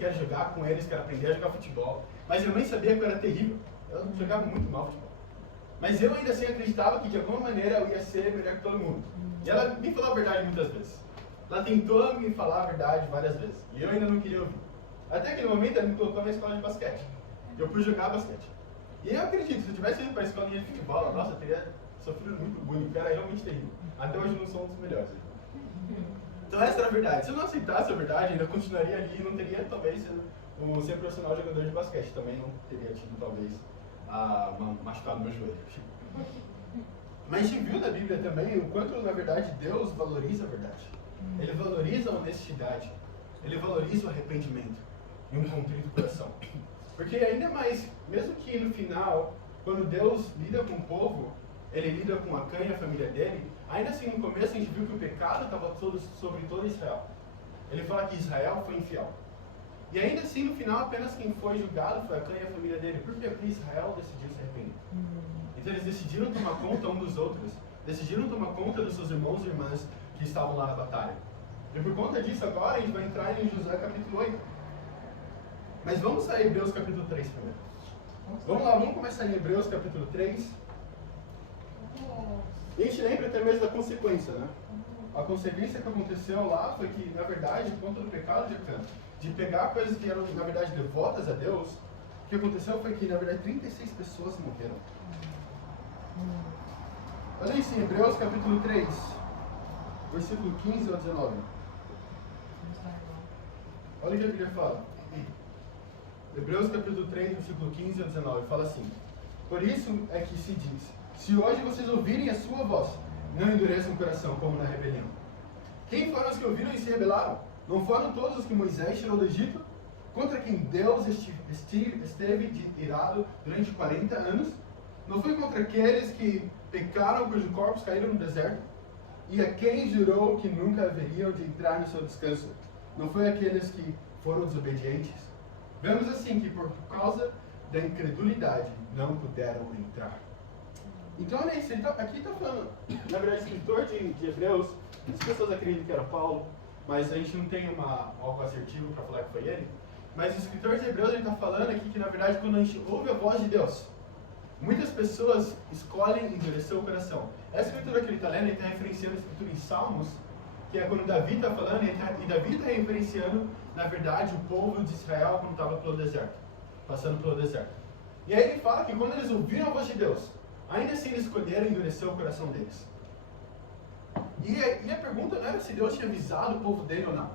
quero jogar com eles, quero aprender a jogar futebol. Mas minha mãe sabia que eu era terrível. Eu jogava muito mal futebol. Mas eu ainda assim acreditava que de alguma maneira eu ia ser melhor que todo mundo. E ela me falou a verdade muitas vezes. Ela tentou me falar a verdade várias vezes. E eu ainda não queria ouvir. Até aquele momento ela me colocou na escola de basquete. Eu pude jogar basquete. E eu acredito, se eu tivesse ido para a escolinha de futebol, nossa, eu teria sofrido muito bullying, porque era realmente terrível. Até hoje eu não sou um dos melhores. Então essa era a verdade. Se eu não aceitasse a verdade, ainda continuaria ali e não teria, talvez, ser profissional jogador de basquete. Também não teria tido, talvez, machucado meu joelho. Mas a gente viu na Bíblia também o quanto, na verdade, Deus valoriza a verdade. Ele valoriza a honestidade. Ele valoriza o arrependimento e um contrito coração. Porque ainda mais, mesmo que no final, quando Deus lida com o povo, ele lida com Acã e a família dele, ainda assim no começo a gente viu que o pecado estava sobre todo Israel. Ele fala que Israel foi infiel. E ainda assim no final apenas quem foi julgado foi Acã e a família dele. Por quê? Porque Israel decidiu se arrepender. Então eles decidiram tomar conta um dos outros, decidiram tomar conta dos seus irmãos e irmãs que estavam lá na batalha. E por conta disso agora a gente vai entrar em Josué capítulo 8. Mas vamos a Hebreus capítulo 3 primeiro. Vamos lá, vamos começar em Hebreus capítulo 3. E a gente lembra até mesmo da consequência, né? A consequência que aconteceu lá foi que, na verdade, por conta do pecado de Acã, de pegar coisas que eram, na verdade, devotas a Deus, o que aconteceu foi que, na verdade, 36 pessoas morreram. Olha isso em Hebreus capítulo 3, versículo 15 ao 19. Olha o que a Bíblia fala. Hebreus capítulo 3, versículo 15 ao 19, fala assim: por isso é que se diz, se hoje vocês ouvirem a sua voz, não endureçam o coração como na rebelião. Quem foram os que ouviram e se rebelaram? Não foram todos os que Moisés tirou do Egito? Contra quem Deus esteve irado durante 40 anos? Não foi contra aqueles que pecaram cujos corpos caíram no deserto? E a quem jurou que nunca haveriam de entrar no seu descanso? Não foi aqueles que foram desobedientes? Vemos assim que por causa da incredulidade não puderam entrar. Então, olha isso, aqui está falando, na verdade, o escritor de Hebreus, as pessoas acreditam que era Paulo, mas a gente não tem algo assertivo para falar que foi ele. Mas o escritor de Hebreus está falando aqui que, na verdade, quando a gente ouve a voz de Deus, muitas pessoas escolhem endurecer o coração. Essa escritura que ele está lendo, ele está referenciando a escritura em Salmos, que é quando Davi está falando, e Davi está referenciando, na verdade, o povo de Israel quando estava pelo deserto, passando pelo deserto. E aí ele fala que quando eles ouviram a voz de Deus, ainda assim eles escolheram endurecer o coração deles. E a pergunta não era se Deus tinha avisado o povo dele ou não.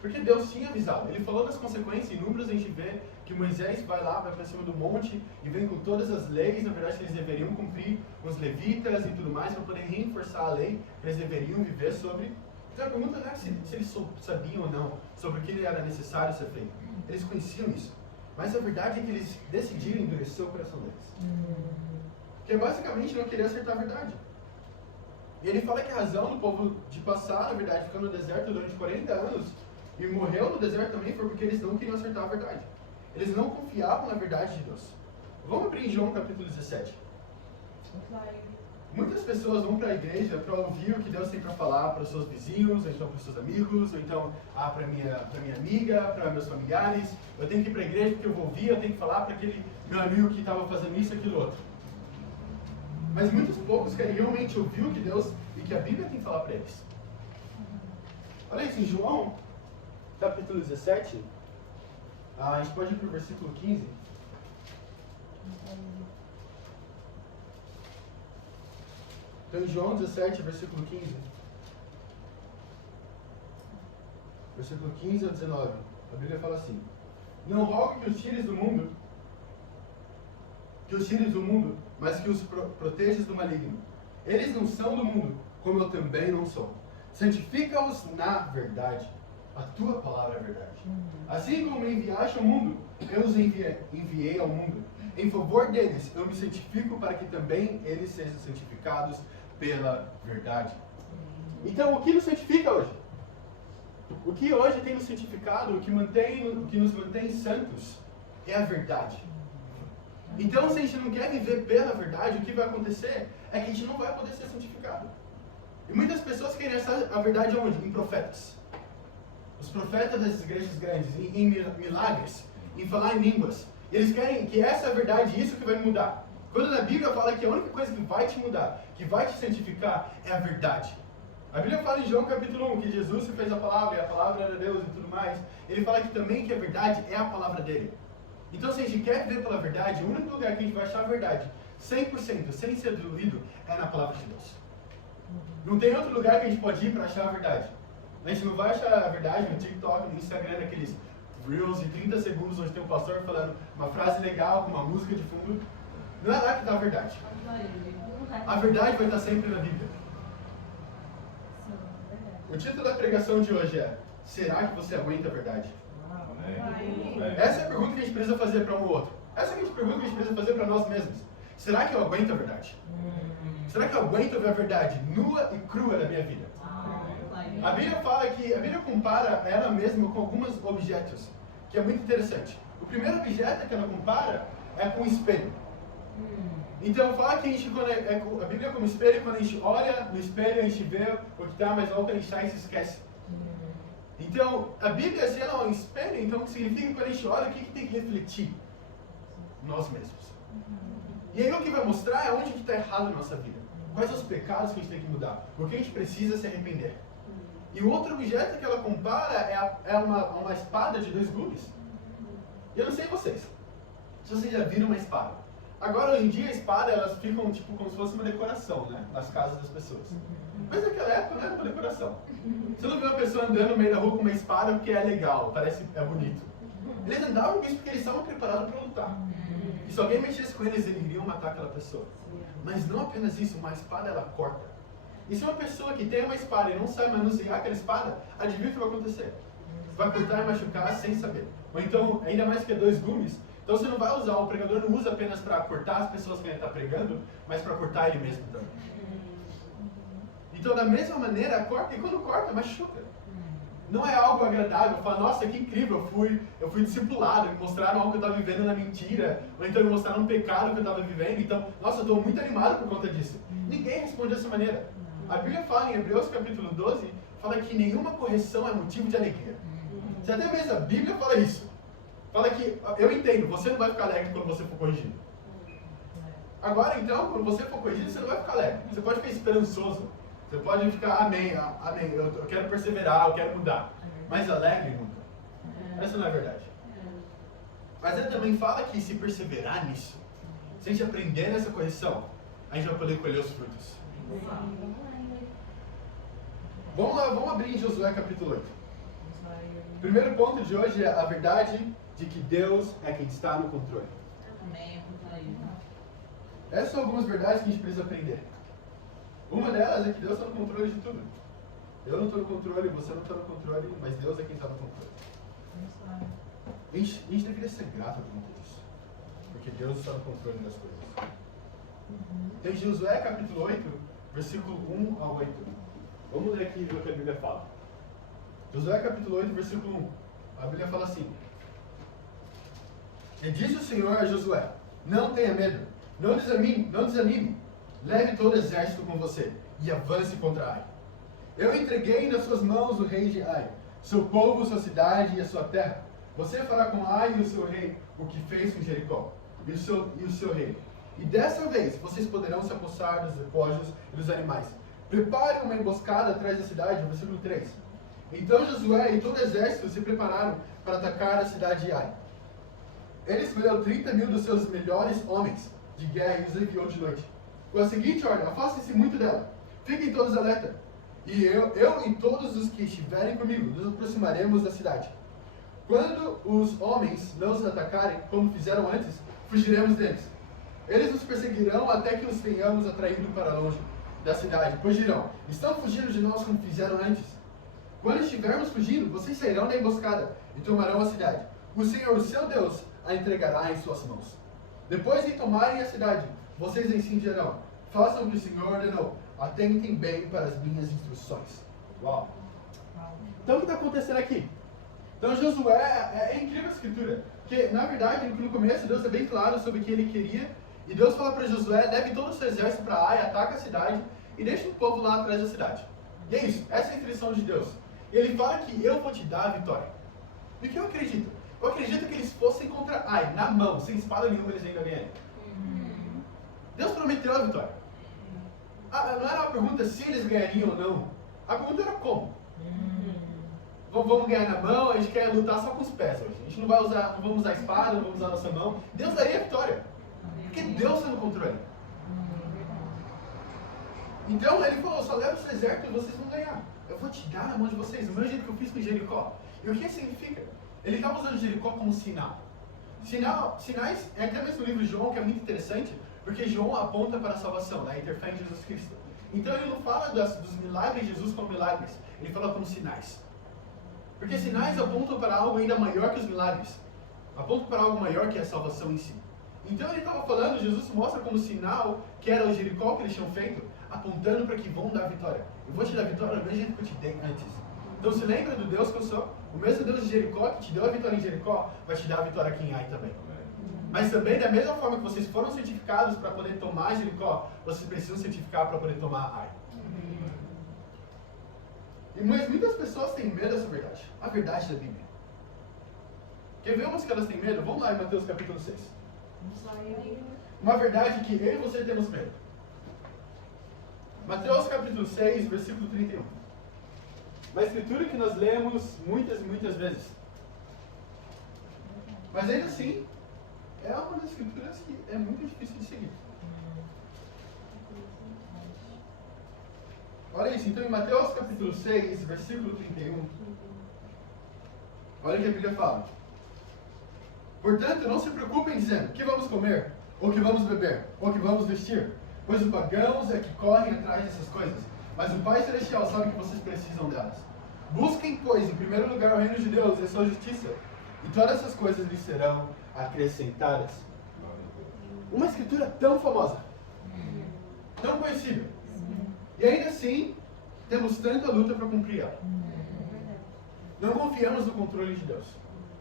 Porque Deus tinha avisado. Ele falou das consequências, em números a gente vê que Moisés vai para cima do monte e vem com todas as leis, na verdade, que eles deveriam cumprir, os levitas e tudo mais, para poder reforçar a lei que eles deveriam viver sobre. Então a pergunta não é se eles sabiam ou não sobre o que era necessário ser feito. Eles conheciam isso. Mas a verdade é que eles decidiram endurecer o coração deles. Que basicamente não queria acertar a verdade. E ele fala que a razão do povo de passar, na verdade, ficando no deserto durante 40 anos e morreu no deserto também foi porque eles não queriam acertar a verdade. Eles não confiavam na verdade de Deus. Vamos abrir em João capítulo 17. Muitas pessoas vão para a igreja para ouvir o que Deus tem para falar para os seus vizinhos, ou então para os seus amigos, ou então para minha amiga, para meus familiares. Eu tenho que ir para a igreja porque eu vou ouvir, eu tenho que falar para aquele meu amigo que estava fazendo isso, aquilo, outro. Mas muitos poucos querem realmente ouvir o que Deus e que a Bíblia tem que falar para eles. Olha isso, em João, capítulo 17, a gente pode ir para o versículo 15. Então, em João 17, versículo 15. Versículo 15 ao 19. A Bíblia fala assim: não rogo que os tires do mundo, mas que os protejas do maligno. Eles não são do mundo, como eu também não sou. Santifica-os na verdade. A tua palavra é verdade. Assim como me enviaste ao mundo, eu os enviei ao mundo. Em favor deles, eu me santifico para que também eles sejam santificados pela verdade. Então, o que nos santifica hoje? O que hoje tem nos santificado, o que nos mantém santos, é a verdade. Então, se a gente não quer viver pela verdade, o que vai acontecer é que a gente não vai poder ser santificado. E muitas pessoas querem achar a verdade onde? Em profetas. os profetas dessas igrejas grandes, em milagres, em falar em línguas. Eles querem que essa é a verdade, isso que vai mudar. Quando na Bíblia fala que a única coisa que vai te mudar, que vai te santificar, é a verdade. A Bíblia fala em João capítulo 1 que Jesus se fez a palavra e a palavra era Deus e tudo mais. Ele fala que também que a verdade é a palavra dele. Então, se a gente quer viver pela verdade, o único lugar que a gente vai achar a verdade, 100%, sem ser diluído, é na palavra de Deus. Não tem outro lugar que a gente pode ir para achar a verdade. A gente não vai achar a verdade no TikTok, no Instagram, naqueles Reels de 30 segundos onde tem um pastor falando uma frase legal com uma música de fundo. Não é lá que está a verdade. A verdade vai estar sempre na Bíblia. O título da pregação de hoje é: será que você aguenta a verdade? Essa é a pergunta que a gente precisa fazer para um ou outro. Essa é a pergunta que a gente precisa fazer para nós mesmos. Será que eu aguento a verdade? Será que eu aguento ver a verdade nua e crua da minha vida? A Bíblia fala que, a Bíblia compara ela mesma com alguns objetos, que é muito interessante. O primeiro objeto que ela compara é com o espelho. Então fala que a gente, a Bíblia é como espelho, quando a gente olha no espelho, a gente vê o que está, mas logo a gente sai e se esquece. Então, a Bíblia, se ela é um espelho, então significa que quando a gente olha, o que tem que refletir? Nós mesmos. E aí o que vai mostrar é onde que está errado na nossa vida. Quais são os pecados que a gente tem que mudar. O que a gente precisa se arrepender. E o outro objeto que ela compara é uma espada de 2 gumes. Eu não sei vocês, se vocês já viram uma espada. Agora, hoje em dia, a espada, elas ficam tipo como se fosse uma decoração, né? Nas casas das pessoas. Mas naquela época não era uma decoração. Você não vê uma pessoa andando no meio da rua com uma espada porque é legal, é bonito. Eles andavam com isso porque eles estavam preparados para lutar. E se alguém mexesse com eles, eles iriam matar aquela pessoa. Mas não apenas isso, uma espada ela corta. E se uma pessoa que tem uma espada e não sabe manusear aquela espada, adivinha o que vai acontecer? Vai cortar e machucar sem saber. Ou então, ainda mais que é 2 gumes, então você não vai usar, o pregador não usa apenas para cortar as pessoas que ele está pregando, mas para cortar ele mesmo também. Então, da mesma maneira, corta, e quando corta, machuca. Não é algo agradável, fala, nossa, que incrível, eu fui discipulado, me mostraram algo que eu estava vivendo na mentira, ou então me mostraram um pecado que eu estava vivendo, então, nossa, eu estou muito animado por conta disso. Ninguém responde dessa maneira. A Bíblia fala em Hebreus capítulo 12, fala que nenhuma correção é motivo de alegria. Se até mesmo a Bíblia fala isso. Fala que, eu entendo, você não vai ficar alegre quando você for corrigido. Agora, então, quando você for corrigido, você não vai ficar alegre. Você pode ficar esperançoso. Você pode ficar, amém, eu quero perseverar, eu quero mudar. Mas alegre nunca. Essa não é a verdade. Mas ele também fala que se perseverar nisso, se a gente aprender nessa correção, a gente vai poder colher os frutos. Vamos lá, vamos abrir em Josué capítulo 8. O primeiro ponto de hoje é a verdade de que Deus é quem está no controle. Essas são algumas verdades que a gente precisa aprender. Uma delas é que Deus está no controle de tudo. Eu não estou no controle, você não está no controle, mas Deus é quem está no controle. A gente deveria ser grato por conta disso. Porque Deus está no controle das coisas. Tem Josué capítulo 8, versículo 1 a 8. Vamos ler aqui o que a Bíblia fala. Josué capítulo 8, versículo 1. A Bíblia fala assim: E disse o Senhor a Josué: Não tenha medo, não desanime, leve todo o exército com você e avance contra Ai. Eu entreguei nas suas mãos o rei de Ai, seu povo, sua cidade e a sua terra. Você fará com Ai e o seu rei o que fez com Jericó e o seu rei. E dessa vez vocês poderão se apossar dos depósitos e dos animais. Prepare uma emboscada atrás da cidade, versículo 3. Então Josué e todo o exército se prepararam para atacar a cidade de Ai. Ele escolheu 30.000 dos seus melhores homens de guerra e os enviou de noite. Com a seguinte ordem: afastem-se muito dela, fiquem todos alerta. E eu e todos os que estiverem comigo nos aproximaremos da cidade. Quando os homens não nos atacarem, como fizeram antes, fugiremos deles. Eles nos perseguirão até que os tenhamos atraído para longe da cidade, pois dirão: estão fugindo de nós como fizeram antes. Quando estivermos fugindo, vocês sairão da emboscada e tomarão a cidade. O Senhor, seu Deus, a entregará em suas mãos. Depois de tomarem a cidade, vocês a incendiarão. Façam o que o Senhor ordenou. Atentem bem para as minhas instruções. Uau! Então o que está acontecendo aqui? Então Josué, é incrível a escritura. Porque na verdade, no começo, Deus é bem claro sobre o que ele queria. E Deus fala para Josué: leve todo o seu exército para Ai, ataca a cidade e deixa o povo lá atrás da cidade. E é isso, essa é a intenção de Deus. Ele fala que eu vou te dar a vitória. E o que eu acredito? Eu acredito que eles fossem contra Ai, na mão, sem espada nenhuma, eles ainda ganhariam. Deus prometeu a vitória. Não era uma pergunta se eles ganhariam ou não. A pergunta era como. Vamos ganhar na mão, a gente quer lutar só com os pés hoje. A gente não vamos usar espada, não vamos usar nossa mão. Deus daria a vitória. Porque Deus está no controle. Então ele falou, só leva o seu exército e vocês vão ganhar. Eu vou te dar na mão de vocês, do mesmo jeito que eu fiz com Jericó. E o que significa? Ele estava usando Jericó como sinal. Sinais, é até mesmo o livro de João, que é muito interessante, porque João aponta para a salvação, né? Interfé em Jesus Cristo. Então ele não fala dos milagres de Jesus como milagres, ele fala como sinais. Porque sinais apontam para algo ainda maior que os milagres. Apontam para algo maior que a salvação em si. Então ele estava falando, Jesus mostra como sinal que era o Jericó que eles tinham feito, apontando para que vão dar vitória. Eu vou te dar vitória do mesmo jeito que eu te dei antes. Então se lembra do Deus que eu sou? O mesmo Deus de Jericó que te deu a vitória em Jericó, vai te dar a vitória aqui em Ai também. Mas também, da mesma forma que vocês foram certificados para poder tomar Jericó, vocês precisam certificar para poder tomar Ai. Mas muitas pessoas têm medo dessa verdade. A verdade da Bíblia. Quer ver umas que elas têm medo? Vamos lá em Mateus capítulo 6. Uma verdade que eu e você temos medo. Mateus capítulo 6, versículo 31. Uma escritura que nós lemos muitas e muitas vezes. Mas ainda assim, é uma das escrituras que é muito difícil de seguir. Olha isso, então em Mateus capítulo 6, versículo 31. Olha o que a Bíblia fala. Portanto, não se preocupem dizendo, que vamos comer, ou que vamos beber, ou que vamos vestir, pois os pagãos é que correm atrás dessas coisas, mas o Pai Celestial sabe que vocês precisam delas. Busquem, pois, em primeiro lugar o reino de Deus e a sua justiça, e todas essas coisas lhes serão acrescentadas. Uma escritura tão famosa, tão conhecida, e ainda assim, temos tanta luta para cumprir ela. Não confiamos no controle de Deus.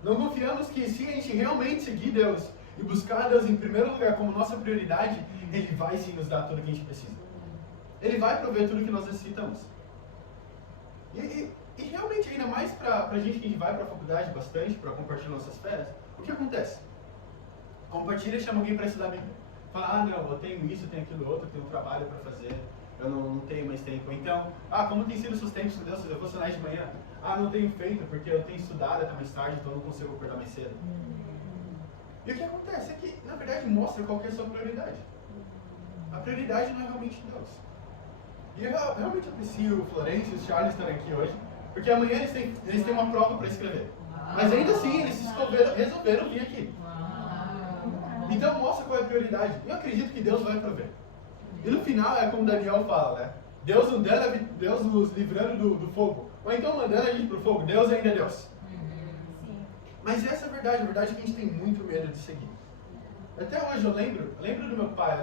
Não confiamos que se a gente realmente seguir Deus e buscar Deus em primeiro lugar como nossa prioridade, Ele vai sim nos dar tudo o que a gente precisa. Ele vai prover tudo o que nós necessitamos. E realmente, ainda mais para a gente que vai para a faculdade bastante, para compartilhar nossas férias, o que acontece? Compartilha e chama alguém para estudar a Bíblia. Fala, não, eu tenho isso, eu tenho aquilo outro, eu tenho um trabalho para fazer, eu não tenho mais tempo. Então, como tem sido os seus tempos com Deus? Eu vou de manhã. Não tenho feito porque eu tenho estudado até mais tarde, então eu não consigo acordar mais cedo. E o que acontece é que, na verdade, mostra qual que é a sua prioridade. A prioridade não é realmente Deus. E eu realmente aprecio o Florencio e o Charles estarem aqui hoje, porque amanhã eles têm uma prova para escrever. Mas ainda assim, eles resolveram vir aqui. Então mostra qual é a prioridade. Eu acredito que Deus vai prover. E no final é como Daniel fala, né? Deus nos livrando do fogo. Ou então mandando a gente para o fogo. Deus ainda é Deus. Mas essa é a verdade é que a gente tem muito medo de seguir. Até hoje eu lembro do meu pai, eu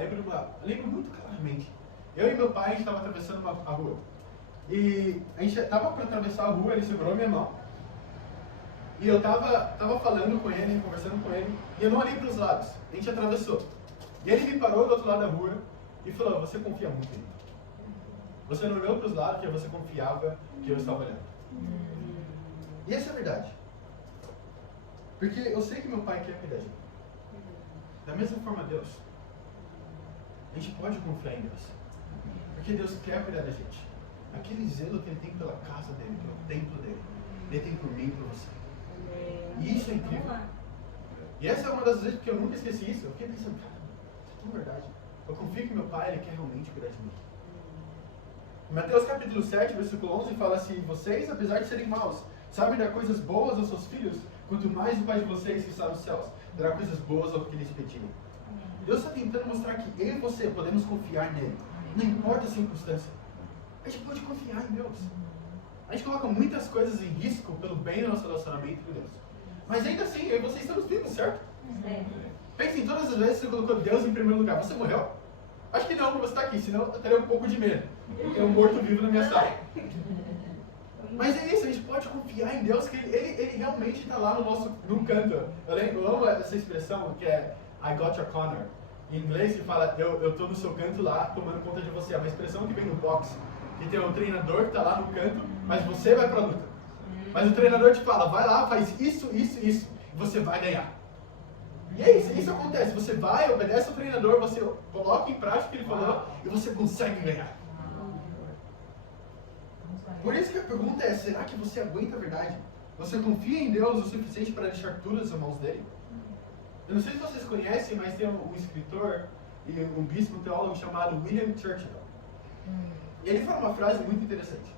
lembro muito claramente. Eu e meu pai, a gente estava atravessando a rua. E a gente estava para atravessar a rua, ele segurou minha mão. E eu estava falando com ele, conversando com ele, e eu não olhei para os lados. A gente atravessou. E ele me parou do outro lado da rua e falou, você confia muito em mim. Você não olhou para os lados porque você confiava que eu estava olhando. E essa é a verdade. Porque eu sei que meu pai quer cuidar de mim. Da mesma forma Deus. A gente pode confiar em Deus. Porque Deus quer cuidar da gente. Aquele zelo que Ele tem pela casa dele, pelo templo dele. Ele tem por mim e por você. E isso é incrível. E essa é uma das vezes que eu nunca esqueci isso. Eu fiquei pensando, cara, isso é tão verdade. Eu confio que meu pai, Ele quer realmente cuidar de mim. Em Mateus capítulo 7, versículo 11, fala assim, vocês, apesar de serem maus, sabem dar coisas boas aos seus filhos, quanto mais o Pai de vocês que está nos céus, dará coisas boas ao que lhes pediram. Deus está tentando mostrar que eu e você podemos confiar nele. Não importa a circunstância. A gente pode confiar em Deus. A gente coloca muitas coisas em risco pelo bem do nosso relacionamento com Deus. Mas ainda assim, eu e você estamos vivos, certo? Pense em todas as vezes que você colocou Deus em primeiro lugar. Você morreu? Acho que não, porque você está aqui, senão eu teria um pouco de medo. Eu tenho um morto-vivo na minha sala. Mas é isso, a gente pode confiar em Deus, que Ele realmente está lá no canto. Eu amo essa expressão que é I got your corner. Em inglês se fala, eu estou no seu canto lá, tomando conta de você. É uma expressão que vem no boxe, que tem um treinador que está lá no canto, mas você vai para a luta. Mas o treinador te fala, vai lá, faz isso, isso, isso, e você vai ganhar. E é isso, isso acontece. Você vai, obedece ao treinador, você coloca em prática o que ele falou e você consegue ganhar. Por isso que a pergunta é, será que você aguenta a verdade? Você confia em Deus o suficiente para deixar tudo nas mãos dele? Eu não sei se vocês conhecem, mas tem um escritor e um bispo, um teólogo chamado William Churchill. E ele fala uma frase muito interessante.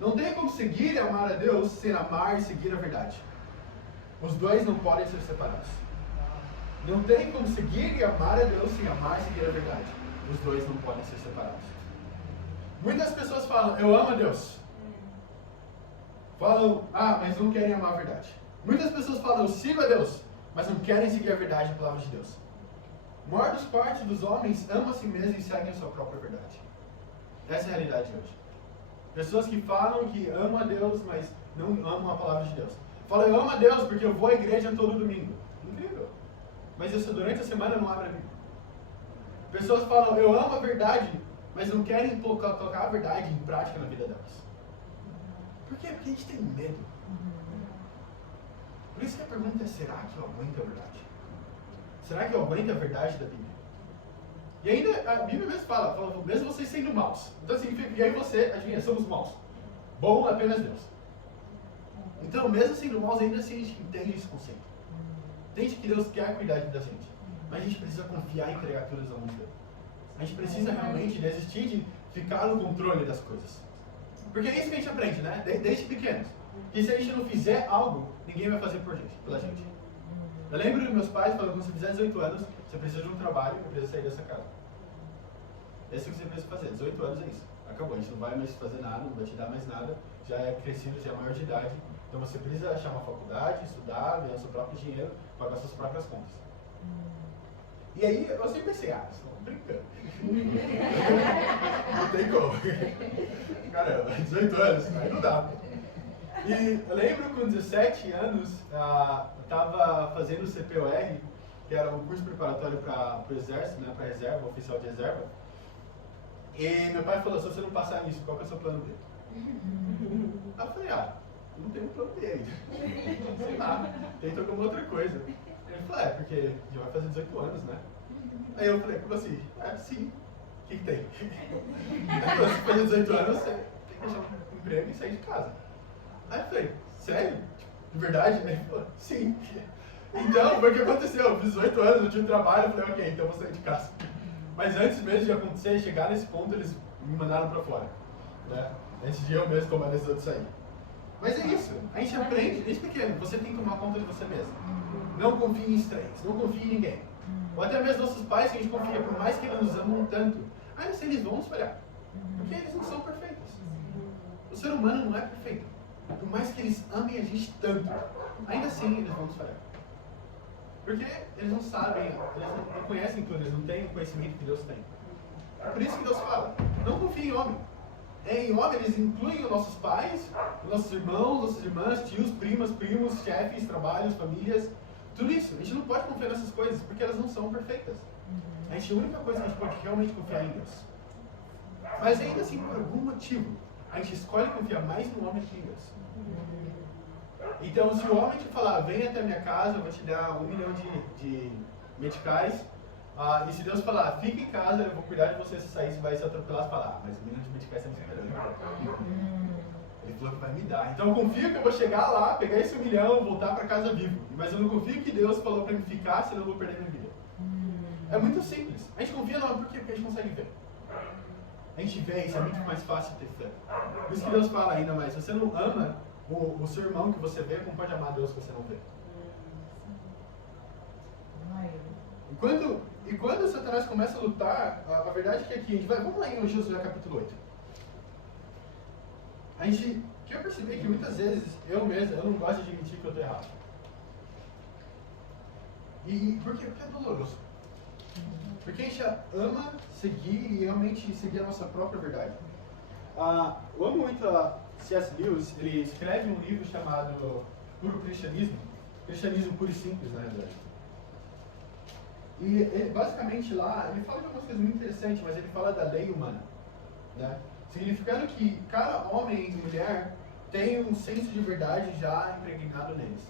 Não tem como seguir e amar a Deus sem amar e seguir a verdade. Os dois não podem ser separados. Não tem como seguir e amar a Deus sem amar e seguir a verdade. Os dois não podem ser separados. Muitas pessoas falam, eu amo a Deus. Falam, mas não querem amar a verdade. Muitas pessoas falam, eu sigo a Deus, mas não querem seguir a verdade e a palavra de Deus. A maior parte dos homens ama a si mesmo e seguem a sua própria verdade. Essa é a realidade de hoje. Pessoas que falam que amam a Deus, mas não amam a palavra de Deus. Falam, eu amo a Deus porque eu vou à igreja todo domingo. Incrível. Mas isso durante a semana não abre a Bíblia. Pessoas falam, eu amo a verdade, mas não querem colocar a verdade em prática na vida delas. Por quê? Porque a gente tem medo. Por isso que a pergunta é, será que eu aguento a verdade? Será que eu aguento a verdade da Bíblia? E ainda, a Bíblia mesmo fala, mesmo vocês sendo maus. Então significa que eu e você, adivinha, somos maus. Bom apenas Deus. Então, mesmo sendo maus, ainda assim a gente entende esse conceito. Entende que Deus quer cuidar da gente. Mas a gente precisa confiar e entregar tudo nas mãos dele. A gente precisa realmente desistir de ficar no controle das coisas. Porque é isso que a gente aprende, né? Desde pequenos. Que se a gente não fizer algo, ninguém vai fazer pela gente. Eu lembro dos meus pais falando, quando você fizer 18 anos, você precisa de um trabalho e precisa sair dessa casa. Esse é o que você precisa fazer. 18 anos é isso. Acabou, a gente não vai mais fazer nada, não vai te dar mais nada. Já é crescido, já é maior de idade. Então você precisa achar uma faculdade, estudar, ganhar seu próprio dinheiro, pagar suas próprias contas. E aí eu sempre pensei, estão brincando. Não tem como. Caramba, 18 anos, aí não dá. E eu lembro com 17 anos, eu estava fazendo o CPOR, que era um curso preparatório para o exército, né, para reserva, oficial de reserva. E meu pai falou, se você não passar nisso, qual que é o seu plano B? Aí eu falei, não tem um plano B ainda. Sei lá, tenta alguma outra coisa. Ele falou, porque já vai fazer 18 anos, né? Aí eu falei, como assim? Sim. O que tem? Aí você fazer 18 anos, você tem que achar um emprego e sair de casa. Aí eu falei, sério? De verdade? Aí ele falou, sim. Então, foi o que aconteceu. Eu fiz 18 anos, eu tinha um trabalho, eu falei, ok, então eu vou sair de casa. Mas antes mesmo de acontecer, chegar nesse ponto, eles me mandaram pra fora. Né? Antes de eu mesmo tomar a decisão de sair. Mas é isso, a gente aprende desde pequeno, você tem que tomar conta de você mesmo. Não confie em estranhos, não confie em ninguém. Ou até mesmo nossos pais que a gente confia, por mais que eles nos amam tanto, ainda assim eles vão nos falhar. Porque eles não são perfeitos. O ser humano não é perfeito. Por mais que eles amem a gente tanto, ainda assim eles vão nos falhar. Porque eles não sabem, eles não conhecem tudo, eles não têm o conhecimento que Deus tem. É por isso que Deus fala, não confie em homem. Em homem eles incluem os nossos pais, os nossos irmãos, nossas irmãs, tios, primas, primos, chefes, trabalhos, famílias. Tudo isso. A gente não pode confiar nessas coisas porque elas não são perfeitas. A única coisa que a gente pode realmente confiar é em Deus. Mas ainda assim, por algum motivo, a gente escolhe confiar mais no homem que em Deus. Então, se o homem te falar, vem até a minha casa, eu vou te dar 1 milhão de meticais, e se Deus falar, fica em casa, eu vou cuidar de você, se sair, você vai se atropelar, você falar, mas 1 milhão de meticais você não está esperando. Ele falou que vai me dar. Então eu confio que eu vou chegar lá, pegar esse 1 milhão, voltar para casa vivo. Mas eu não confio que Deus falou para me ficar, senão eu vou perder minha vida. É muito simples. A gente confia não, por quê? Porque a gente consegue ver. A gente vê, isso é muito mais fácil ter fé. Por isso que Deus fala ainda mais, se você não ama o seu irmão que você vê, como pode amar Deus que você não vê? E quando Satanás começa a lutar, a verdade é que aqui, a gente vai, vamos lá em Josué capítulo 8. Que eu percebi que muitas vezes, eu não gosto de admitir que eu estou errado. E por quê? Porque é doloroso. Porque a gente ama seguir e realmente seguir a nossa própria verdade. Eu amo muito a C.S. Lewis, ele escreve um livro chamado Puro Cristianismo. Cristianismo puro e simples, na realidade. E ele, basicamente lá, ele fala de algumas coisas muito interessantes, mas ele fala da lei humana. Né? Significando que cada homem e mulher têm um senso de verdade já impregnado neles.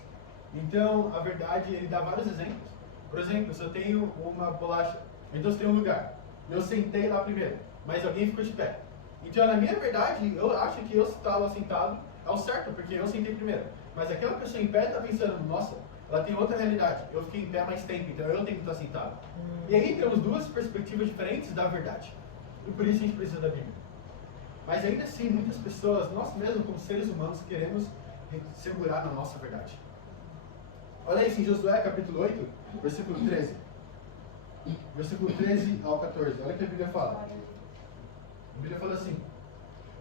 Então, a verdade, ele dá vários exemplos. Por exemplo, se eu tenho uma bolacha, então se tem um lugar, eu sentei lá primeiro, mas alguém ficou de pé. Então, na minha verdade, eu acho que eu estava sentado ao certo, porque eu sentei primeiro. Mas aquela pessoa em pé está pensando, nossa, ela tem outra realidade. Eu fiquei em pé mais tempo, então eu tenho que estar sentado. E aí temos duas perspectivas diferentes da verdade. E por isso a gente precisa da Bíblia. Mas ainda assim, muitas pessoas, nós mesmos como seres humanos, queremos segurar na nossa verdade. Olha isso em Josué capítulo 8, versículo 13. Versículo 13 ao 14. Olha o que a Bíblia fala. A Bíblia fala assim: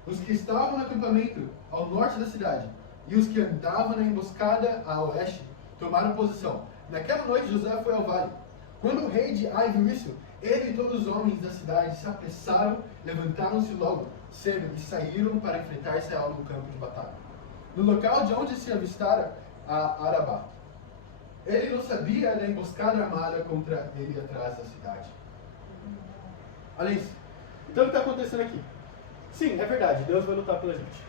os que estavam no acampamento ao norte da cidade e os que andavam na emboscada a oeste tomaram posição. Naquela noite Josué foi ao vale. Quando o rei de Ai viu isso, ele e todos os homens da cidade se apressaram, levantaram-se logo cedo e saíram para enfrentar Israel no campo de batalha, no local de onde se avistara a Arabá. Ele não sabia da emboscada armada contra ele atrás da cidade. Olha isso. Então o que está acontecendo aqui? Sim, é verdade, Deus vai lutar pela gente.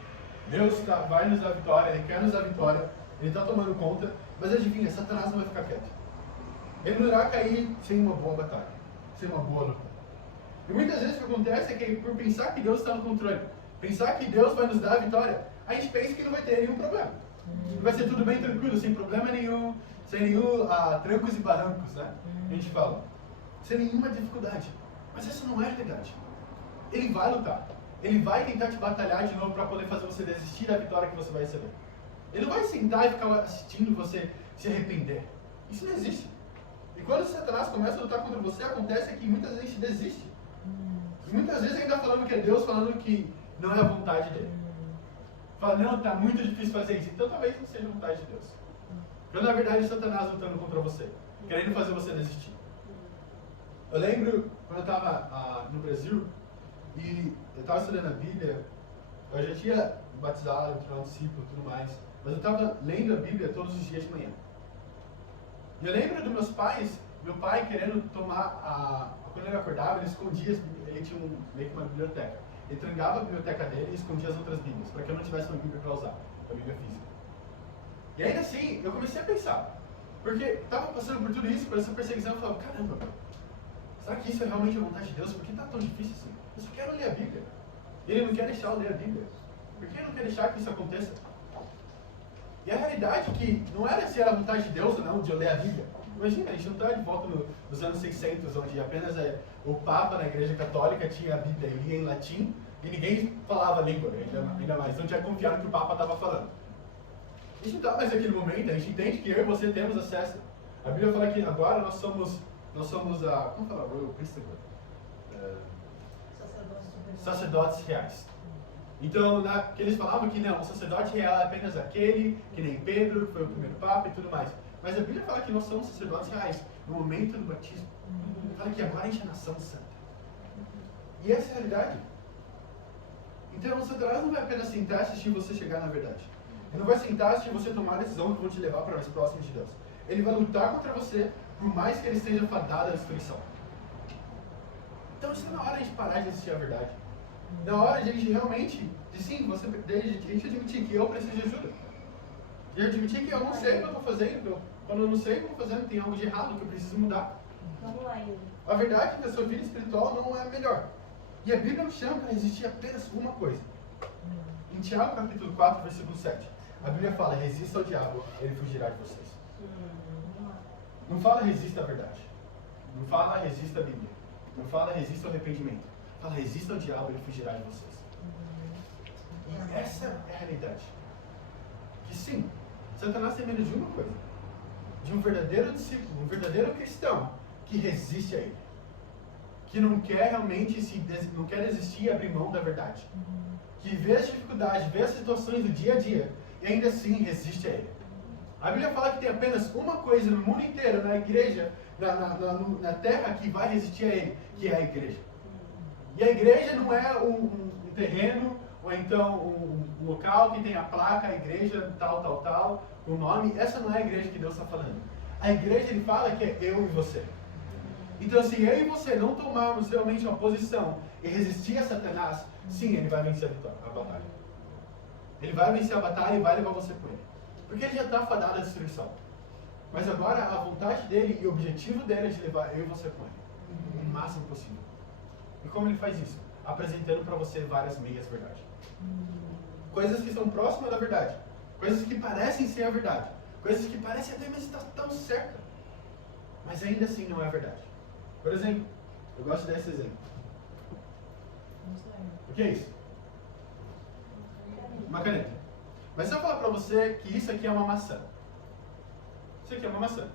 Deus vai nos dar vitória, Ele quer nos dar vitória, Ele está tomando conta, mas adivinha, Satanás não vai ficar quieto. Ele não irá cair sem uma boa batalha, sem uma boa luta. E muitas vezes o que acontece é que por pensar que Deus está no controle, pensar que Deus vai nos dar a vitória, a gente pensa que não vai ter nenhum problema. Vai ser tudo bem tranquilo, sem problema nenhum, sem nenhum trancos e barrancos, né? A gente fala. Sem nenhuma dificuldade. Mas essa não é a realidade. Ele vai lutar. Ele vai tentar te batalhar de novo para poder fazer você desistir da vitória que você vai receber. Ele não vai sentar e ficar assistindo você se arrepender. Isso não existe. E quando Satanás começa a lutar contra você, acontece que muitas vezes a gente desiste. E muitas vezes ainda falando que é Deus, falando que não é a vontade dele. Fala, não, está muito difícil fazer isso. Então talvez não seja a vontade de Deus. Quando na verdade é Satanás lutando contra você, querendo fazer você desistir. Eu lembro quando eu estava no Brasil e eu estava estudando a Bíblia, eu já tinha batizado, tornado discípulo e tudo mais, mas eu estava lendo a Bíblia todos os dias de manhã. E eu lembro dos meus pais, meu pai querendo tomar quando ele acordava, ele escondia, ele tinha meio que uma biblioteca. Ele trancava a biblioteca dele e escondia as outras Bíblias, para que eu não tivesse uma Bíblia para usar, a Bíblia física. E ainda assim, eu comecei a pensar, porque estava passando por tudo isso, por essa perseguição, eu falava, caramba, será que isso é realmente a vontade de Deus? Por que está tão difícil assim? Eu só quero ler a Bíblia. Ele não quer deixar eu ler a Bíblia. Por que ele não quer deixar que isso aconteça? E a realidade é que não era se era a vontade de Deus ou não de eu ler a Bíblia. Imagina, a gente não está de volta nos anos 600, onde apenas o Papa na Igreja Católica tinha a Bíblia e lia em latim, e ninguém falava a língua, ainda mais, não tinha confiado no que o Papa estava falando. A gente não está mais naquele momento, a gente entende que eu e você temos acesso. A Bíblia fala que agora nós somos a, como fala? Royal Priesthood? Sacerdotes reais. Então, que eles falavam que não, o sacerdote real é apenas aquele, que nem Pedro, que foi o primeiro Papa e tudo mais. Mas a Bíblia fala que nós somos sacerdotes reais no momento do batismo. Fala que agora a gente é nação santa. E essa é a realidade. Então, o Satanás não vai apenas sentar e assistir você chegar na verdade. Ele não vai sentar e assistir você tomar a decisão que vão te levar para mais próximo de Deus. Ele vai lutar contra você, por mais que ele esteja fadado à destruição. Então, isso é na hora de parar de assistir a verdade. Na hora de a gente realmente, de a gente admitir que eu preciso de ajuda. E admitir que eu não sei o que eu estou fazendo. Quando eu não sei o que eu estou fazendo, tem algo de errado que eu preciso mudar. Vamos lá, Yuri. A verdade é que a sua vida espiritual não é a melhor. E a Bíblia nos chama para existir apenas uma coisa. Em Tiago capítulo 4, versículo 7, a Bíblia fala, resista ao diabo, ele fugirá de vocês. Não fala resista à verdade. Não fala resista à Bíblia. Não fala resista ao arrependimento. Fala resista ao diabo, ele fugirá de vocês. E essa é a realidade. Que sim, Satanás tem menos de uma coisa. De um verdadeiro discípulo, um verdadeiro cristão que resiste a ele. Que não quer realmente não quer desistir e abrir mão da verdade. Que vê as dificuldades, vê as situações do dia a dia e ainda assim resiste a ele. A Bíblia fala que tem apenas uma coisa no mundo inteiro, na igreja, na terra, que vai resistir a ele, que é a igreja. E a igreja não é um terreno, ou então um local que tem a placa, a igreja tal, o nome. Essa não é a igreja que Deus está falando. A igreja, ele fala que é eu e você. Então, se eu e você não tomarmos realmente uma posição e resistir a Satanás, sim, ele vai vencer a batalha. Ele vai vencer a batalha e vai levar você com ele. Porque ele já está fadado à destruição. Mas agora a vontade dele e o objetivo dele é de levar eu e você com ele. O máximo possível. E como ele faz isso? Apresentando para você várias meias verdades. Coisas que estão próximas da verdade. Coisas que parecem ser a verdade. Coisas que parecem até mesmo estar tão certas. Mas ainda assim não é verdade. Por exemplo, eu gosto desse exemplo. O que é isso? Uma caneta. Mas se eu falar para você que isso aqui é uma maçã. Isso aqui é uma maçã.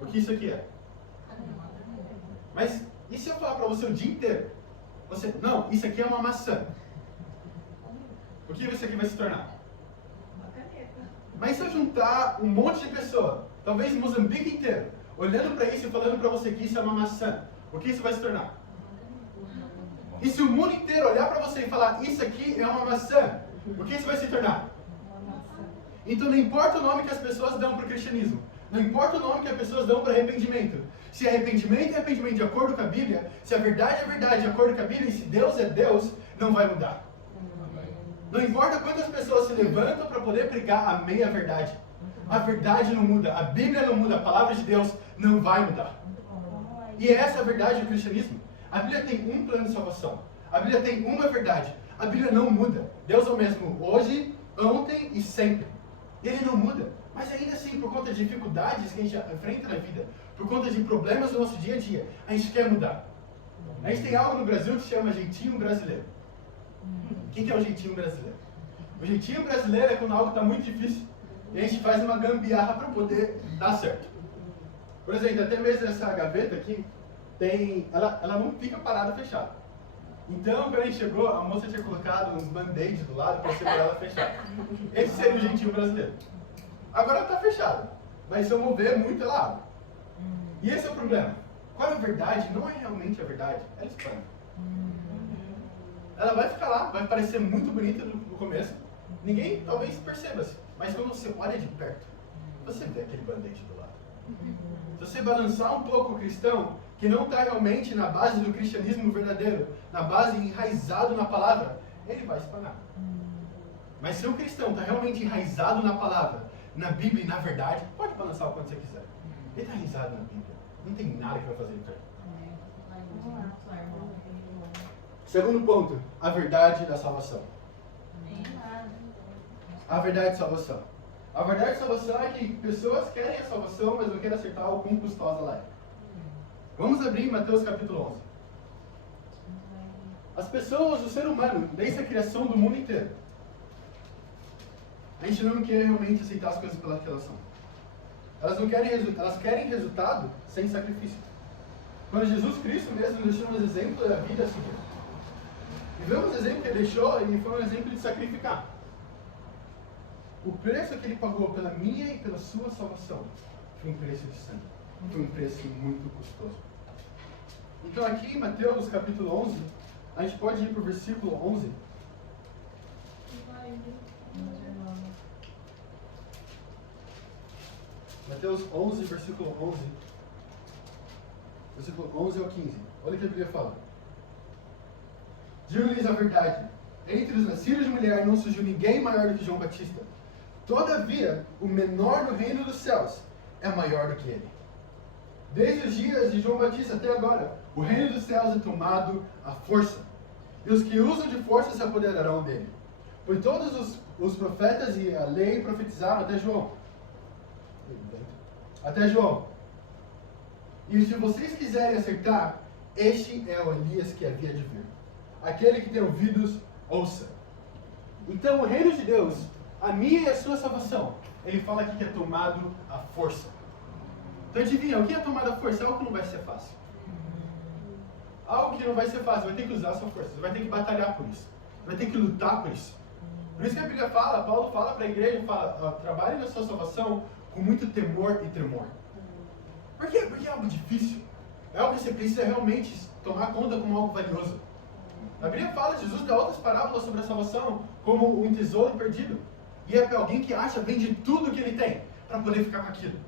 O que isso aqui é? Mas e se eu falar para você o dia inteiro? Você, não, isso aqui é uma maçã. O que isso aqui vai se tornar? Uma caneta. Mas se eu juntar um monte de pessoas, talvez Moçambique inteiro, olhando para isso e falando para você que isso é uma maçã, o que isso vai se tornar? E se o mundo inteiro olhar para você e falar, isso aqui é uma maçã, o que isso vai se tornar? Então não importa o nome que as pessoas dão para o cristianismo, não importa o nome que as pessoas dão para arrependimento. Se arrependimento é arrependimento de acordo com a Bíblia, se a verdade é verdade de acordo com a Bíblia, e se Deus é Deus, não vai mudar. Não importa quantas pessoas se levantam para poder pregar a meia verdade. A verdade não muda, a Bíblia não muda, a palavra de Deus não vai mudar. E é essa a verdade do cristianismo. A Bíblia tem um plano de salvação. A Bíblia tem uma verdade. A Bíblia não muda. Deus é o mesmo hoje, ontem e sempre. Ele não muda. Mas ainda assim, por conta de dificuldades que a gente enfrenta na vida, por conta de problemas do nosso dia a dia, a gente quer mudar. A gente tem algo no Brasil que se chama jeitinho brasileiro. O que é o jeitinho brasileiro? O jeitinho brasileiro é quando algo está muito difícil e a gente faz uma gambiarra para poder dar certo. Por exemplo, até mesmo essa gaveta aqui, ela não fica parada fechada. Então, quando a gente chegou, a moça tinha colocado uns band-aids do lado para segurar ela fechada. Esse seria o jeitinho brasileiro. Agora ela está fechada, mas se eu mover muito, ela abre. E esse é o problema. Qual é a verdade? Não é realmente a verdade, ela expande. Ela vai ficar lá, vai parecer muito bonita no começo. Ninguém talvez perceba-se, mas quando você olha de perto, você vê aquele band-aid do lado. Se você balançar um pouco o cristão, que não está realmente na base do cristianismo verdadeiro, na base enraizado na palavra, ele vai espanar. Mas se o cristão está realmente enraizado na palavra, na Bíblia e na verdade, pode balançar o quanto você quiser. Ele está enraizado na Bíblia. Não tem nada que vai fazer ele cair. Segundo ponto, a verdade da salvação. A verdade de salvação. A verdade de salvação é que pessoas querem a salvação, mas não querem acertar o quão custosa ela é. Vamos abrir Mateus capítulo 11. As pessoas, o ser humano, desde a criação do mundo inteiro, a gente não quer realmente aceitar as coisas pela que elas são. Elas querem resultado sem sacrifício. Quando Jesus Cristo mesmo deixou um exemplo da vida a seguir. E vemos o exemplo que ele deixou, ele foi um exemplo de sacrificar. O preço que ele pagou pela minha e pela sua salvação foi um preço de sangue. Foi um preço muito custoso. Então aqui em Mateus capítulo 11, a gente pode ir para o versículo 11. Mateus 11, versículo 11. Versículo 11 ao 15. Olha o que a Bíblia fala. Digo-lhes a verdade. Entre os nascidos de mulher não surgiu ninguém maior do que João Batista. Todavia, o menor do reino dos céus é maior do que ele. Desde os dias de João Batista até agora, o reino dos céus é tomado à força. E os que usam de força se apoderarão dele. Pois todos os profetas e a lei profetizaram até João. Até João. E se vocês quiserem acertar, este é o Elias que havia de vir. Aquele que tem ouvidos, ouça. Então o reino de Deus, a minha e a sua salvação, ele fala aqui que é tomado à força. Então adivinha, o que é tomado à força? É algo que não vai ser fácil. Algo que não vai ser fácil, vai ter que usar a sua força, você vai ter que batalhar por isso, vai ter que lutar por isso. Por isso que a Bíblia fala, Paulo fala para a igreja, fala, trabalhe na sua salvação com muito temor e tremor. Por quê? Porque é algo difícil, é algo que você precisa realmente tomar conta como algo valioso. A Bíblia fala, Jesus dá outras parábolas sobre a salvação como um tesouro perdido. E é para alguém que acha, vende tudo que ele tem para poder ficar com aquilo.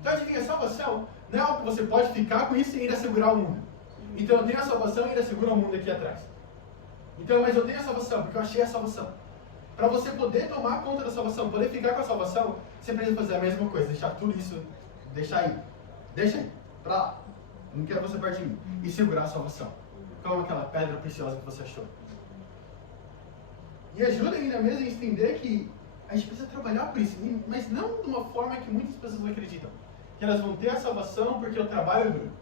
Então, adivinha, a salvação não é algo que você pode ficar com isso e ainda segurar o mundo. Então, eu tenho a salvação e ainda seguro o mundo aqui atrás. Então, mas eu tenho a salvação porque eu achei a salvação. para você poder tomar conta da salvação, poder ficar com a salvação, você precisa fazer a mesma coisa, deixar tudo isso, deixa aí, pra lá. Não quero você perto de mim. E segurar a salvação. Como aquela pedra preciosa que você achou. E ajuda ainda mesmo a entender que a gente precisa trabalhar por isso, mas não de uma forma que muitas pessoas acreditam. Que elas vão ter a salvação porque eu trabalho duro.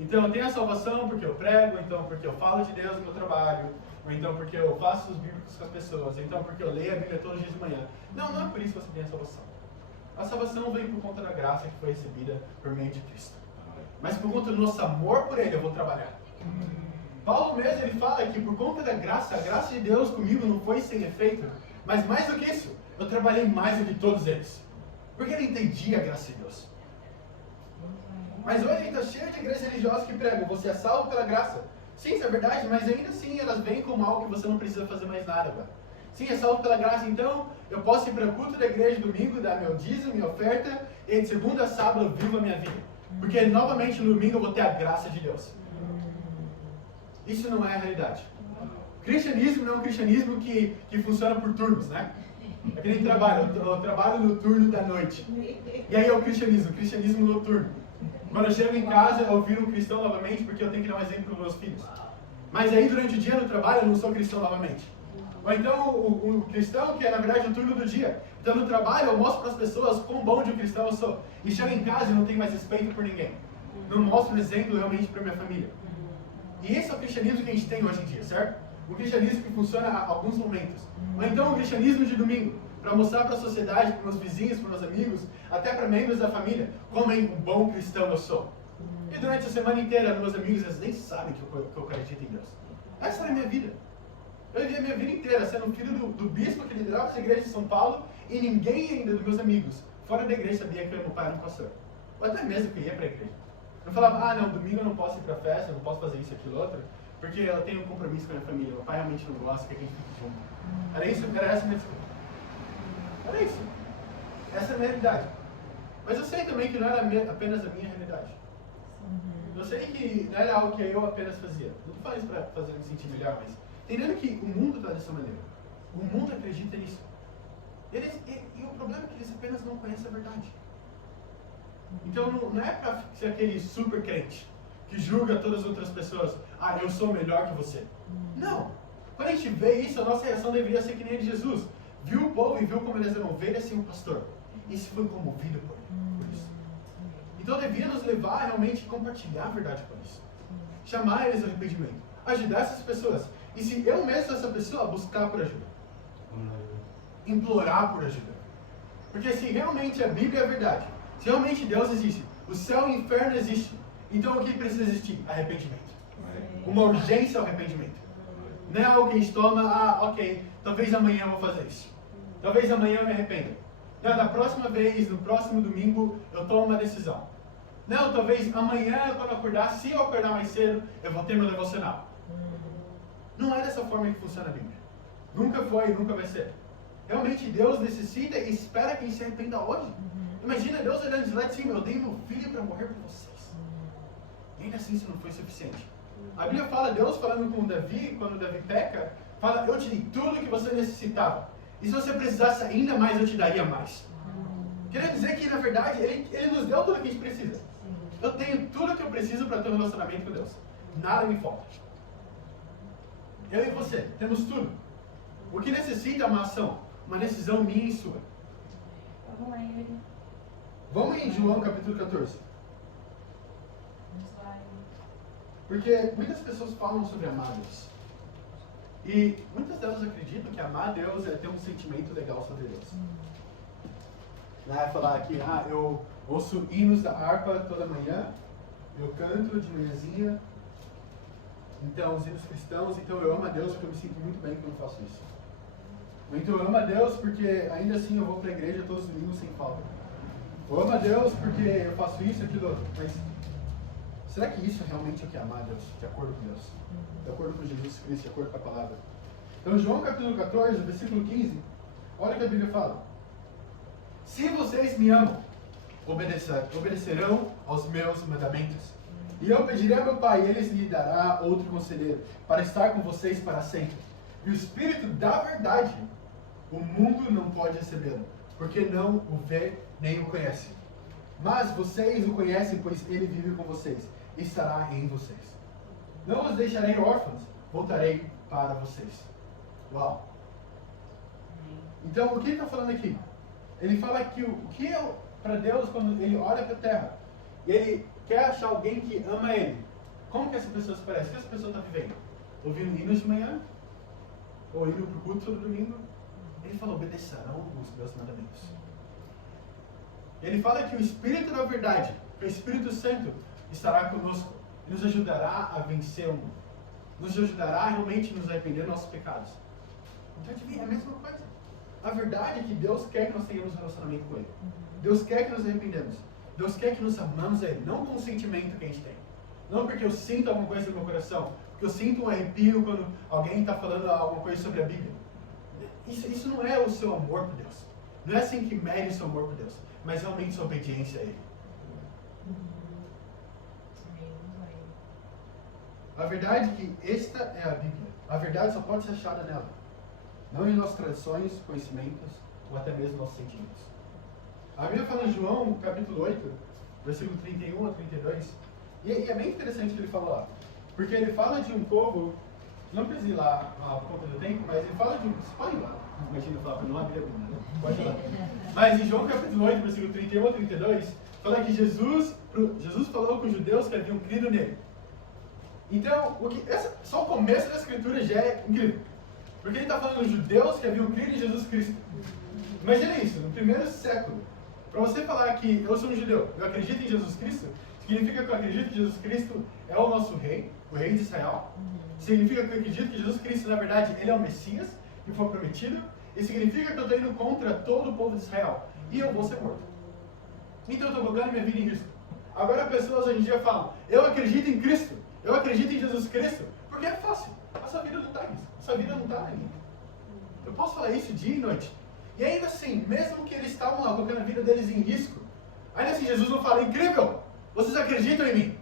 Então eu tenho a salvação porque eu prego, então porque eu falo de Deus no meu trabalho, ou então porque eu faço os bíblicos com as pessoas, ou então porque eu leio a Bíblia todos os dias de manhã. Não é por isso que você tem a salvação. A salvação vem por conta da graça que foi recebida por meio de Cristo. Mas por conta do nosso amor por Ele, eu vou trabalhar. Paulo mesmo, ele fala que por conta da graça, a graça de Deus comigo não foi sem efeito, mas mais do que isso, eu trabalhei mais do que todos eles. Porque ele entendia a graça de Deus. Mas hoje está cheio de igrejas religiosas que pregam, você é salvo pela graça. Sim, isso é verdade, mas ainda assim elas vêm como algo que você não precisa fazer mais nada agora. Sim, é salvo pela graça, então eu posso ir para o culto da igreja domingo, dar meu dízimo, minha oferta, e de segunda a sábado eu vivo a minha vida. Porque novamente no domingo eu vou ter a graça de Deus. Isso não é a realidade. O cristianismo não é um cristianismo que funciona por turnos, né? É que nem trabalho, eu trabalho no turno da noite. E aí é o cristianismo noturno. Quando eu chego em casa, eu viro um cristão novamente porque eu tenho que dar um exemplo para os meus filhos. Mas aí durante o dia no trabalho eu não sou cristão novamente. Ou então o cristão que é na verdade o turno do dia. Então no trabalho eu mostro para as pessoas quão bom de um cristão eu sou. E chego em casa e não tenho mais respeito por ninguém. Não mostro um exemplo realmente para minha família. E esse é o cristianismo que a gente tem hoje em dia, certo? O cristianismo que funciona a alguns momentos. Ou então o cristianismo de domingo, para mostrar para a sociedade, para os meus vizinhos, para os meus amigos, até para membros da família, como um bom cristão eu sou. E durante a semana inteira, meus amigos, eles nem sabem que eu acredito em Deus. Essa era a minha vida. Eu vivi a minha vida inteira sendo filho do bispo que liderava essa igreja de São Paulo, e ninguém ainda dos meus amigos, fora da igreja, sabia que meu pai era um pastor. Ou até mesmo que eu ia para a igreja. Eu falava, não, domingo eu não posso ir para a festa, eu não posso fazer isso, aquilo, outro, porque eu tenho um compromisso com a minha família, meu pai realmente não gosta que a gente fique junto. Era essa a minha desculpa. Era isso. Essa era a minha realidade. Mas eu sei também que não era apenas a minha realidade. Eu sei que não era algo que eu apenas fazia. Não estou falando isso para fazer me sentir melhor, mas entendendo que o mundo está dessa maneira. O mundo acredita nisso. E o problema é que eles apenas não conhecem a verdade. Então não é para ser aquele super crente que julga todas as outras pessoas. Eu sou melhor que você. Não. Quando a gente vê isso, a nossa reação deveria ser que nem a de Jesus. Viu o povo e viu como eles eram ovelhas sem o pastor. E se foi comovido por isso. Então devia nos levar a realmente compartilhar a verdade com eles. Chamar eles ao arrependimento. Ajudar essas pessoas. E se eu mesmo sou essa pessoa, buscar por ajuda. Implorar por ajuda. Porque se realmente a Bíblia é verdade, se realmente Deus existe, o céu e o inferno existem, então o que precisa existir? Arrependimento. Uma urgência ao arrependimento. Não é algo que a gente toma, ok, talvez amanhã eu vou fazer isso. Talvez amanhã eu me arrependa. Não, na próxima vez, no próximo domingo, eu tomo uma decisão. Não, talvez amanhã, quando eu acordar, se eu acordar mais cedo, eu vou ter meu devocional. Não é dessa forma que funciona a Bíblia. Nunca foi e nunca vai ser. Realmente Deus necessita e espera que a gente se arrependa hoje. Imagina Deus olhando de lá de cima, eu dei meu filho para morrer por vocês. E ainda assim isso não foi suficiente. A Bíblia fala, Deus falando com Davi, quando Davi peca, fala, eu te dei tudo que você necessitava. E se você precisasse ainda mais, eu te daria mais. Quer dizer que, na verdade, ele nos deu tudo que a gente precisa. Eu tenho tudo que eu preciso para ter um relacionamento com Deus. Nada me falta. Eu e você, temos tudo. O que necessita é uma ação, uma decisão minha e sua. Vamos lá, Yuri. Vamos em João capítulo 14. Porque muitas pessoas falam sobre amar Deus. E muitas delas acreditam que amar Deus é ter um sentimento legal sobre Deus. Falar que eu ouço hinos da harpa toda manhã, eu canto de manhãzinha, então os hinos cristãos, então eu amo a Deus porque eu me sinto muito bem quando eu faço isso. Então eu amo a Deus porque ainda assim eu vou para a igreja todos os domingos sem falta. Eu amo a Deus porque eu faço isso e aquilo outro. Mas será que isso realmente é o que é amar a Deus? De acordo com Deus? De acordo com Jesus Cristo, de acordo com a palavra? Então João capítulo 14, versículo 15, olha o que a Bíblia fala. Se vocês me amam, obedecerão aos meus mandamentos. E eu pedirei a meu Pai, e ele lhe dará outro conselheiro, para estar com vocês para sempre. E o Espírito da verdade, O mundo não pode recebê-lo, porque não o vê nem o conhece. Mas vocês o conhecem, pois ele vive com vocês e estará em vocês. Não os deixarei órfãos, voltarei para vocês. Uau! Então, o que ele está falando aqui? Ele fala que o que é para Deus quando ele olha para a terra? Ele quer achar alguém que ama ele. Como que essa pessoa se parece? O que essa pessoa está vivendo? Ouvindo hinos de manhã? Ou indo para o culto todo domingo? Ele fala, obedecerão os meus mandamentos. Ele fala que o Espírito da verdade, o Espírito Santo, estará conosco e nos ajudará a vencer o mundo. Nos ajudará a realmente nos arrepender dos nossos pecados. Então, adivinha, é a mesma coisa. A verdade é que Deus quer que nós tenhamos um relacionamento com Ele. Deus quer que nos arrependamos. Deus quer que nos amamos a Ele, não com o sentimento que a gente tem. Não porque eu sinto alguma coisa no meu coração, porque eu sinto um arrepio quando alguém está falando alguma coisa sobre a Bíblia. Isso não é o seu amor por Deus. Não é assim que mede o seu amor por Deus, mas realmente sua obediência a Ele. A verdade é que esta é a Bíblia. A verdade só pode ser achada nela. Não em nossas tradições, conhecimentos, ou até mesmo nossos sentimentos. A Bíblia fala em João, capítulo 8, versículo 31 a 32. E é bem interessante o que ele fala lá. Porque ele fala de um povo, não precisa ir lá por conta do tempo, mas ele fala de um... Você pode ir lá. Imagina falar para não abrir a Bíblia, né? Pode ir lá. Mas em João, capítulo 8, versículo 31 a 32, fala que Jesus falou com os judeus que haviam crido nele. Então, só o começo da escritura já é incrível. Porque ele está falando dos judeus que haviam crido em Jesus Cristo. Imagina isso, no primeiro século. Para você falar que eu sou um judeu, eu acredito em Jesus Cristo, significa que eu acredito que Jesus Cristo é o nosso rei, o rei de Israel. Significa que eu acredito que Jesus Cristo, na verdade, ele é o Messias, que foi prometido. E significa que eu estou indo contra todo o povo de Israel. E eu vou ser morto. Então eu estou colocando minha vida em risco. Agora pessoas hoje em dia falam, eu acredito em Cristo, eu acredito em Jesus Cristo, porque é fácil. A sua vida não está em risco. A sua vida não está ali. Eu posso falar isso dia e noite. E ainda assim, mesmo que eles estavam lá colocando a vida deles em risco, ainda assim Jesus não fala, incrível, vocês acreditam em mim?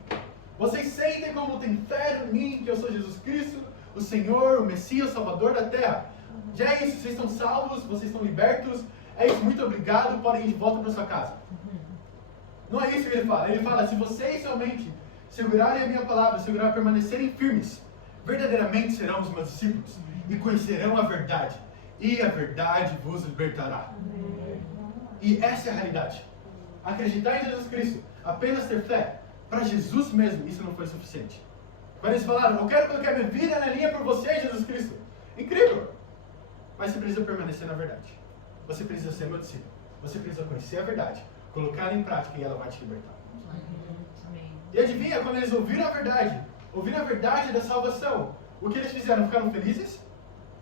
Vocês sentem como tem fé em mim, que eu sou Jesus Cristo, o Senhor, o Messias, o Salvador da Terra. Já é isso, vocês estão salvos, vocês estão libertos, é isso, muito obrigado, podem ir de volta para sua casa. Não é isso que ele fala. Ele fala, se vocês realmente segurarem a minha palavra, permanecerem firmes, verdadeiramente serão os meus discípulos e conhecerão a verdade. E a verdade vos libertará. E essa é a realidade. Acreditar em Jesus Cristo, apenas ter fé, para Jesus mesmo, isso não foi suficiente. Quando eles falaram, eu quero colocar minha vida na linha por você, Jesus Cristo. Incrível! Mas você precisa permanecer na verdade. Você precisa ser meu discípulo. Você precisa conhecer a verdade, colocar ela em prática e ela vai te libertar. E adivinha, quando eles ouviram a verdade da salvação, o que eles fizeram? Ficaram felizes?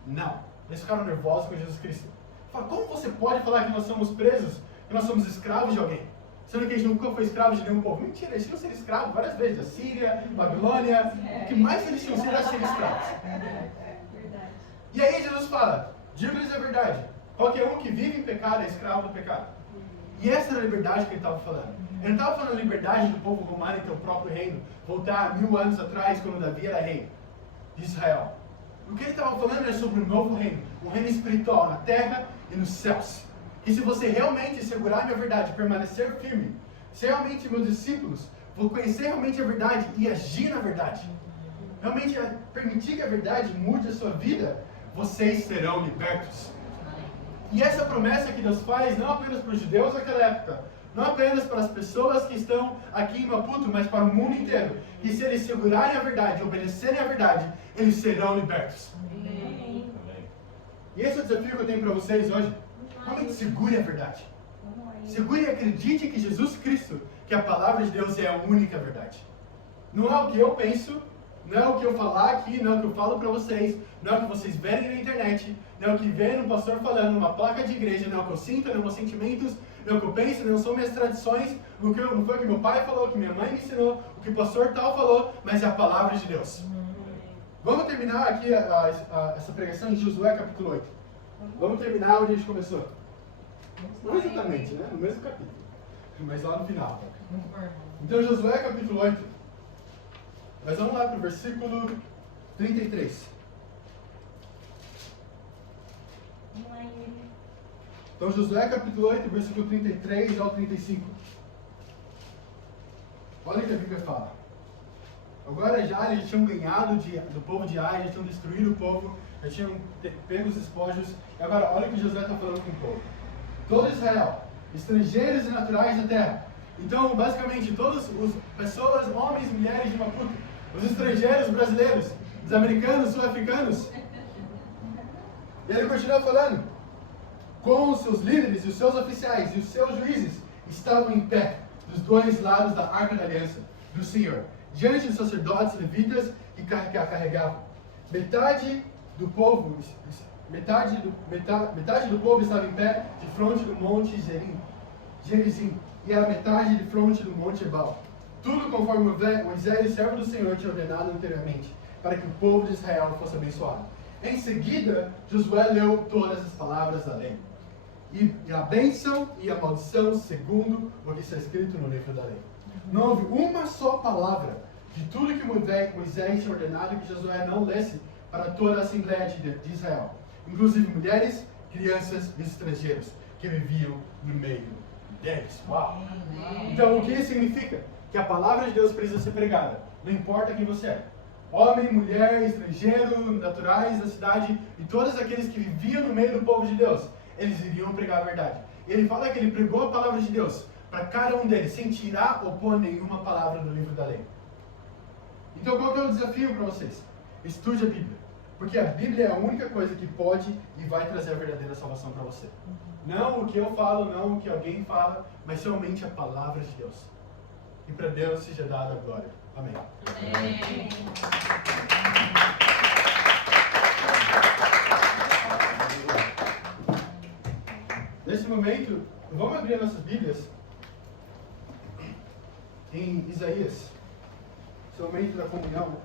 Não. Eles ficaram nervosos com Jesus Cristo. Fala, como você pode falar que nós somos presos, que nós somos escravos de alguém? Sendo que a gente nunca foi escravo de nenhum povo. Mentira, eles tinham sido escravos várias vezes. Da Síria, Babilônia. O que mais eles tinham sido era ser escravos. E aí Jesus fala, digo-lhes a verdade. Qualquer um que vive em pecado é escravo do pecado. E essa era a liberdade que ele estava falando. Ele não estava falando a liberdade do povo romano em ter o próprio reino. Voltar 1000 anos atrás, quando Davi era rei de Israel. O que ele estava falando era sobre o novo reino. Um reino espiritual na terra e nos céus. E se você realmente segurar a minha verdade, permanecer firme, ser realmente meus discípulos, vou conhecer realmente a verdade e agir na verdade. Realmente permitir que a verdade mude a sua vida, vocês serão libertos. E essa promessa que Deus faz, não apenas para os judeus naquela época, não apenas para as pessoas que estão aqui em Maputo, mas para o mundo inteiro. Que se eles segurarem a verdade, obedecerem a verdade, eles serão libertos. Amém. E esse é o desafio que eu tenho para vocês hoje. Realmente segure a verdade. Segure e acredite que Jesus Cristo, que a palavra de Deus é a única verdade. Não é o que eu penso, não é o que eu falar aqui, não é o que eu falo para vocês, não é o que vocês verem na internet, não é o que vê no pastor falando numa placa de igreja, não é o que eu sinto, não é meus sentimentos, não é o que eu penso, não são minhas tradições, não foi o que meu pai falou, o que minha mãe me ensinou, o que o pastor tal falou, mas é a palavra de Deus. Vamos terminar aqui essa pregação em Josué capítulo 8. Vamos terminar onde a gente começou. Não exatamente, né? No mesmo capítulo. Mas lá no final. Então, Josué capítulo 8. Mas vamos lá para o versículo 33. Vamos lá, Emílio. Então, Josué capítulo 8, versículo 33 ao 35. Olha o que a Bíblia fala. Agora já eles tinham ganhado do povo de Ai, já tinham destruído o povo, já tinham pego os espojos. E agora olha o que Josué está falando com o povo. Todo Israel, estrangeiros e naturais da terra. Então, basicamente, todas as pessoas, homens, mulheres de Maputo, os estrangeiros brasileiros, os americanos, sul-africanos. E ele continua falando. Com os seus líderes e os seus oficiais e os seus juízes estavam em pé dos dois lados da Arca da Aliança do Senhor, diante dos sacerdotes levitas que a carregavam. Metade do povo estava em pé de fronte do monte Gerizim, e a metade de fronte do monte Ebal. Tudo conforme Moisés, servo do Senhor, tinha ordenado anteriormente, para que o povo de Israel fosse abençoado. Em seguida, Josué leu todas as palavras da lei. E a bênção e a maldição segundo o que está escrito no livro da lei. Não houve uma só palavra de tudo que Moisés tinha ordenado que Josué não lesse para toda a Assembleia de Israel, inclusive mulheres, crianças e estrangeiros que viviam no meio deles. Uau! Então, o que isso significa? Que a palavra de Deus precisa ser pregada, não importa quem você é. Homem, mulher, estrangeiro, naturais da cidade e todos aqueles que viviam no meio do povo de Deus, eles iriam pregar a verdade. Ele fala que ele pregou a palavra de Deus para cada um deles, sem tirar ou pôr nenhuma palavra do livro da lei. Então, qual que é o desafio para vocês? Estude a Bíblia, porque a Bíblia é a única coisa que pode e vai trazer a verdadeira salvação para você. Não o que eu falo, não o que alguém fala, mas somente a palavra de Deus. E para Deus seja dada a glória. Amém. Amém. Nesse momento, vamos abrir nossas Bíblias em Isaías. Esse é o momento da comunhão.